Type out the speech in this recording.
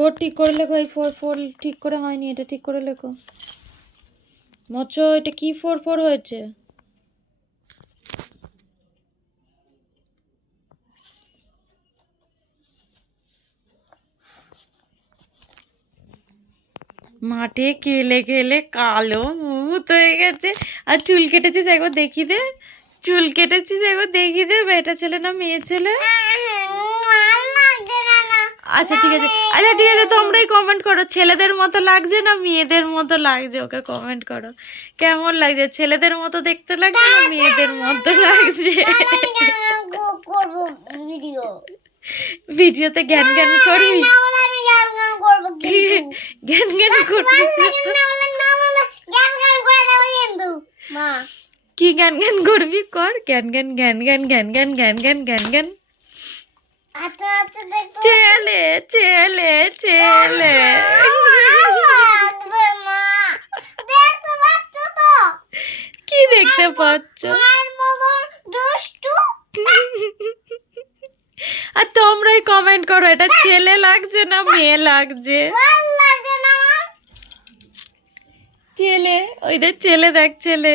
Four ঠিক করে লেখো, এই ফোর ফোর ঠিক করে হয়নি, এটা ঠিক করে লেখো। মোচো, এটা কি ফোর ফোর হয়েছে? মাঠে কেলে কেলে কালো ভূত হয়ে গেছে। আর চুল কেটেছিস একবার দেখি দে, চুল কেটেছিস একবার দেখি দে, বেটা ছেলে না মেয়ে ছেলে? আচ্ছা ঠিক আছে। আচ্ছা ঠিক আছে, তোমরাই কমেন্ট করো। ছেলেদের মতো লাগছে না মেয়েদের মতো লাগছে? ওকে কমেন্ট করো। কেমন লাগছে? ছেলেদের মতো দেখতে লাগছে না মেয়েদের মতো লাগছে? ভিডিওতে জ্ঞান জ্ঞান করবি জ্ঞান জ্ঞান করবি কি জ্ঞান জ্ঞান করবি? কর। জ্ঞান জ্ঞান জ্ঞান জ্ঞান জ্ঞান জ্ঞান জ্ঞান জ্ঞান জ্ঞান। ছেলে ছেলে ছেলে। কি দেখতে পাচ্ছ? আর তোমরাই কমেন্ট করো এটা ছেলে লাগছে না মেয়ে লাগছে? ছেলে ওইটা ছেলে দেখ ছেলে